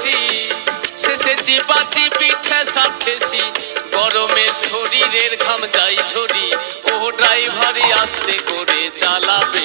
AC শেষে চিপাচিপি ঠেসা ঠেসি গরমে শরীরের ঘাম যাই ঝরি ও ড্রাইভারই আস্তে করে চালাবে